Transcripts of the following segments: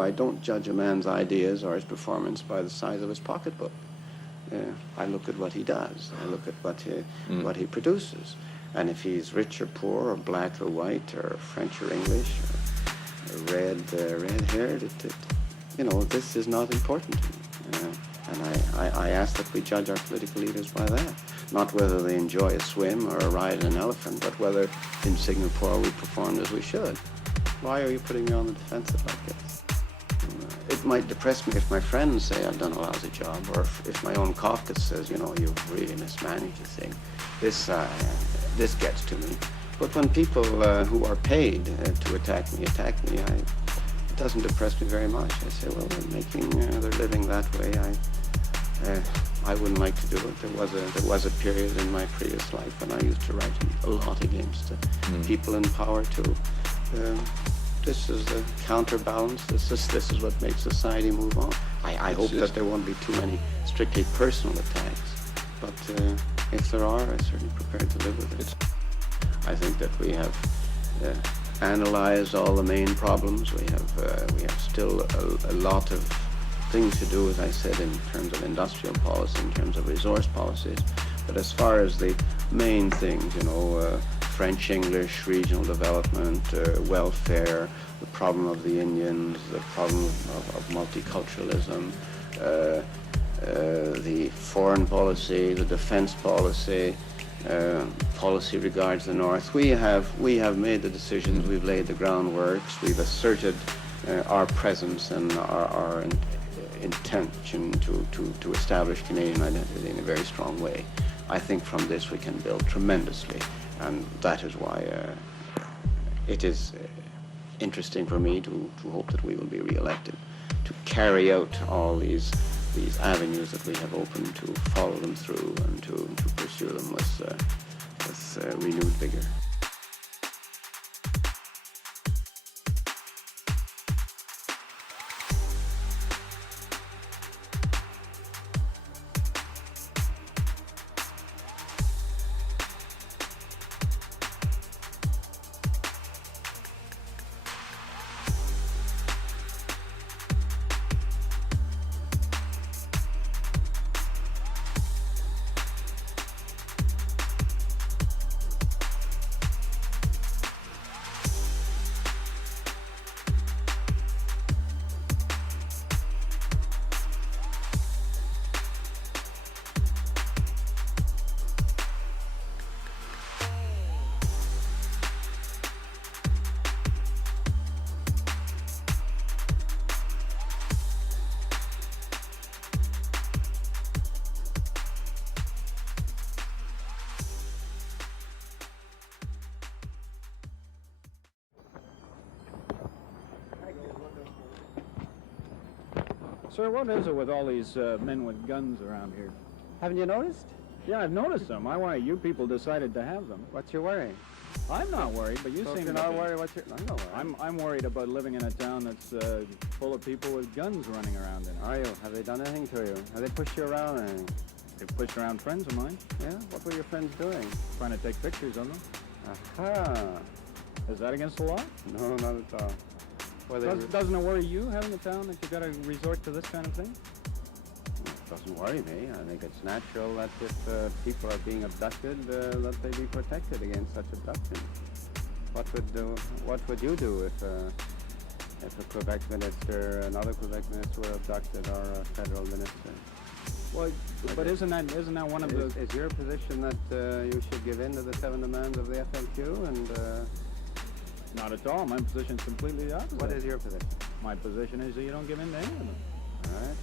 I don't judge a man's ideas or his performance by the size of his pocketbook. I look at what he does. I look at what he produces. And if he's rich or poor or black or white or French or English or red-haired, this is not important to me. And I ask that we judge our political leaders by that. Not whether they enjoy a swim or a ride in an elephant, but whether in Singapore we performed as we should. Why are you putting me on the defensive like this? It might depress me if my friends say I've done a lousy job, or if my own caucus says, you've really mismanaged the thing. This gets to me. But when people who are paid to attack me, it doesn't depress me very much. I say, well, they're making their living that way. I wouldn't like to do it. There was a period in my previous life when I used to write a lot against people in power too. This is the counterbalance. This is what makes society move on. I hope that there won't be too many strictly personal attacks, but if there are, I'm certainly prepared to live with it. I think that we have analyzed all the main problems. We have still a lot of things to do, as I said, in terms of industrial policy, in terms of resource policies. But as far as the main things, French, English, regional development, welfare, the problem of the Indians, the problem of multiculturalism, the foreign policy, the defense policy, policy regards the North. We have made the decisions, we've laid the groundworks, we've asserted our presence and our intention to establish Canadian identity in a very strong way. I think from this we can build tremendously, and that is why it is interesting for me to hope that we will be re-elected, to carry out all these avenues that we have opened, to follow them through and to pursue them with renewed vigor. Sir, what is it with all these men with guns around here? Haven't you noticed? Yeah, I've noticed them. I why you people decided to have them. What's your worry? I'm not worried, but you So seem if you're to not be. worried, what's your... I'm not worried. I'm worried about living in a town that's full of people with guns running around in it. Are you? Have they done anything to you? Have they pushed you around or anything? They pushed around friends of mine, Yeah? What were your friends doing? trying to take pictures of them. Aha! Is that against the law? No, not at all. Well, Doesn't it worry you having a town that you got to resort to this kind of thing? It doesn't worry me. I think it's natural that if people are being abducted, that they be protected against such abduction. What would you do if a Quebec minister, another Quebec minister were abducted, or a federal minister? Well, but isn't that one of the... Is your position that you should give in to the 7 demands of the FLQ? And Not at all. My position's completely the opposite. what is your position? My position is that you don't give in to any of them. All right.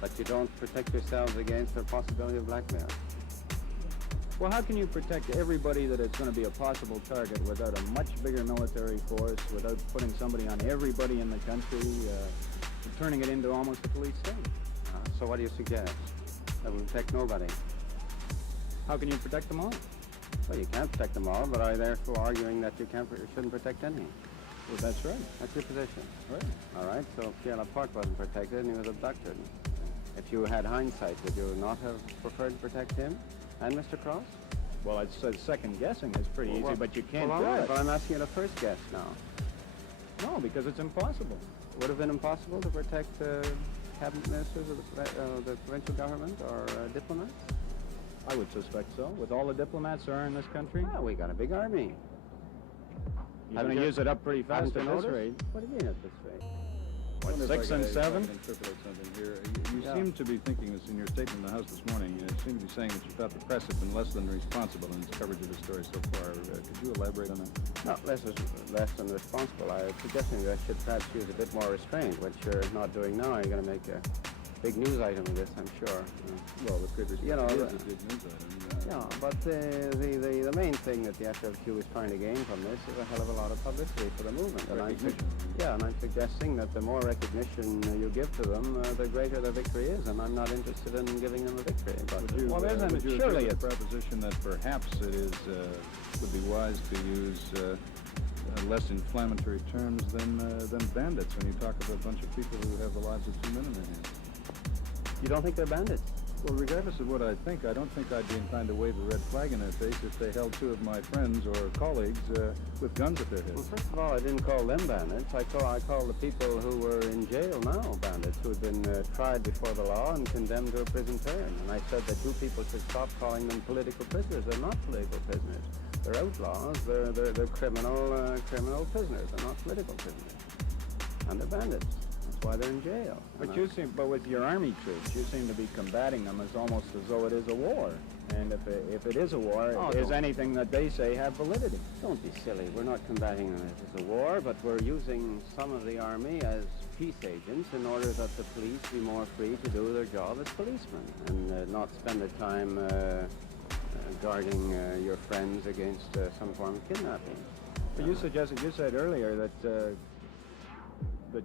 But you don't protect yourselves against the possibility of blackmail. Well, how can you protect everybody that it's going to be a possible target without a much bigger military force, without putting somebody on everybody in the country, turning it into almost a police state? So what do you suggest? That will protect nobody. How can you protect them all? Well, you can't protect them all, but are you therefore arguing that you shouldn't protect any? Well, that's right. That's your position. Right. All right, so Pierre Laporte wasn't protected and he was abducted. If you had hindsight, would you not have preferred to protect him and Mr. Cross? Well, I'd say second guessing is pretty easy, but you can't all do right, it. but I'm asking you the first guess now. No, because it's impossible. It would have been impossible to protect cabinet ministers of the provincial government or diplomats? I would suspect so. With all the diplomats there are in this country, Well, we got a big army. you're going to use it up pretty fast at this rate. What do you mean at this rate? What, 6 and 7? I can interpolate something here. You Yeah. seem to be thinking this in your statement in the House this morning. You seem to be saying that you thought the press had been less than responsible in its coverage of the story so far. Could you elaborate on that? Not less than responsible. I was suggesting that I should perhaps use a bit more restraint, which you're not doing now. You're going to make a big news item of this, I'm sure. Well, with great respect, You know, it is a big news item. Yeah, but the main thing that the FLQ is trying to gain from this is a hell of a lot of publicity for the movement. And I'm suggesting that the more recognition you give to them, the greater their victory is. And I'm not interested in giving them a victory. But Would you, well, isn't would you surely agree with the proposition that perhaps it is would be wise to use less inflammatory terms than bandits when you talk of a bunch of people who have the lives of 2 men in their hands? you don't think they're bandits? Well, regardless of what I think, I don't think I'd be inclined to wave a red flag in their face if they held 2 of my friends or colleagues with guns at their Well, heads. first of all, I didn't call them bandits. I call the people who were in jail now bandits, who had been tried before the law and condemned to a prison term. And I said that you people should stop calling them political prisoners. They're not political prisoners. They're outlaws. They're criminal prisoners. They're not political prisoners. And they're bandits. That's why they're in jail. But with your army troops, you seem to be combating them as almost as though it is a war. And if it is a war, is anything that they say have validity? Don't be silly. We're not combating them as a war, but we're using some of the army as peace agents in order that the police be more free to do their job as policemen and not spend their time guarding your friends against some form of kidnapping. But you said earlier that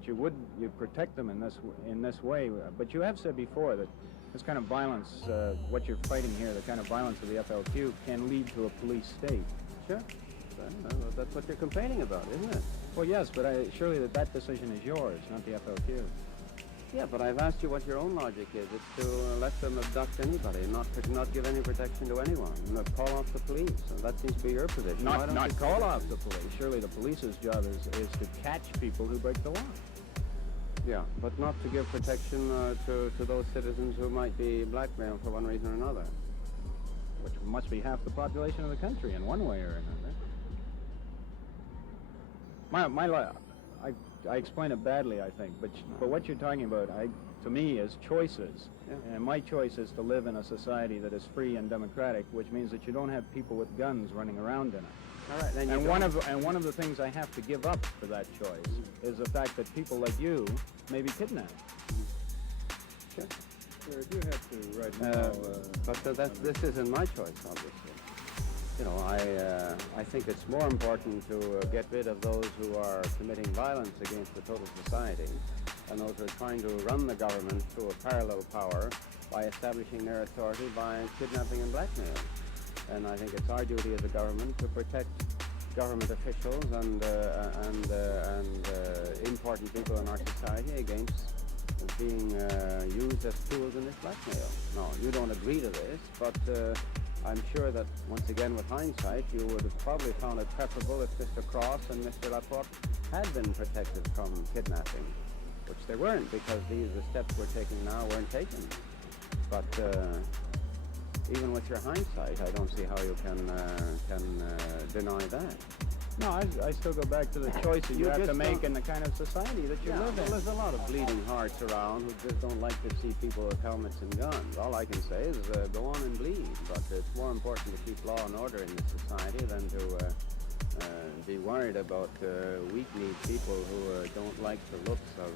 you protect them in this way, but you have said before that this kind of violence, what you're fighting here, the kind of violence of the FLQ, can lead to a police state. Sure. That's what you're complaining about, isn't it? Well, yes, but surely that decision is yours, not the FLQ. Yeah, but I've asked you what your own logic is. It's to let them abduct anybody, not give any protection to anyone, and call off the police. And that seems to be your position. Not call off the police. Surely the police's job is to catch people who break the law. Yeah, but not to give protection to those citizens who might be blackmailed for one reason or another. Which must be half the population of the country in one way or another. I explain it badly, I think, but what you're talking about, to me, is choices. Yeah. And my choice is to live in a society that is free and democratic, which means that you don't have people with guns running around in it. All right, then And one of the things I have to give up for that choice is the fact that people like you may be kidnapped. Sure. Sir, if you have to right now... But this isn't my choice, obviously. You know, I think it's more important to get rid of those who are committing violence against the total society and those who are trying to run the government through a parallel power by establishing their authority by kidnapping and blackmail. And I think it's our duty as a government to protect government officials and important people in our society against being used as tools in this blackmail. No, you don't agree to this, but I'm sure that, once again, with hindsight, you would have probably found it preferable if Mr. Cross and Mr. Laporte had been protected from kidnapping, which they weren't, because the steps we're taking now weren't taken. But even with your hindsight, I don't see how you can deny that. No, I still go back to the choices you have to make in the kind of society that you live in. Well, there's a lot of bleeding hearts around who just don't like to see people with helmets and guns. All I can say is go on and bleed, but it's more important to keep law and order in this society than to be worried about weak-kneed people who don't like the looks of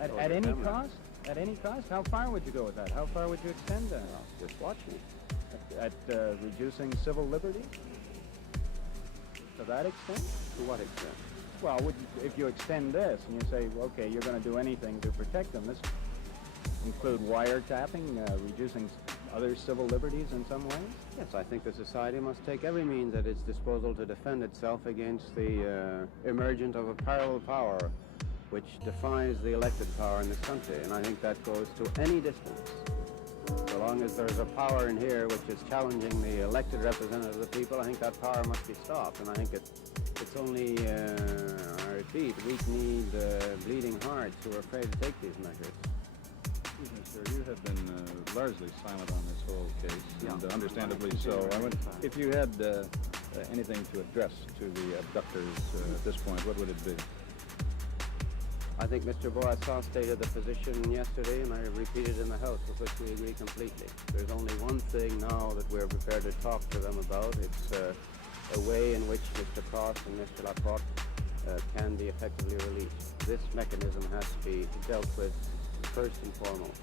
a At any cost? At any cost? How far would you go with that? How far would you extend that? Well, just watch me. At reducing civil liberty? To that extent? To what extent? Well, if you extend this and you say, okay, you're going to do anything to protect them, this include wiretapping, reducing other civil liberties in some ways? Yes, I think the society must take every means at its disposal to defend itself against the emergence of a parallel power which defies the elected power in this country, and I think that goes to any distance. So long as there's a power in here which is challenging the elected representatives of the people, I think that power must be stopped, and I think it's only our repeat, weak-kneed, bleeding hearts who are afraid to take these measures. Excuse me, sir. You have been largely silent on this whole case, and understandably so. If you had anything to address to the abductors at this point, what would it be? I think Mr. Boisson stated the position yesterday, and I repeat it in the House, with which we agree completely. There's only one thing now that we're prepared to talk to them about. It's a way in which Mr. Cross and Mr. Laporte can be effectively released. This mechanism has to be dealt with first and foremost.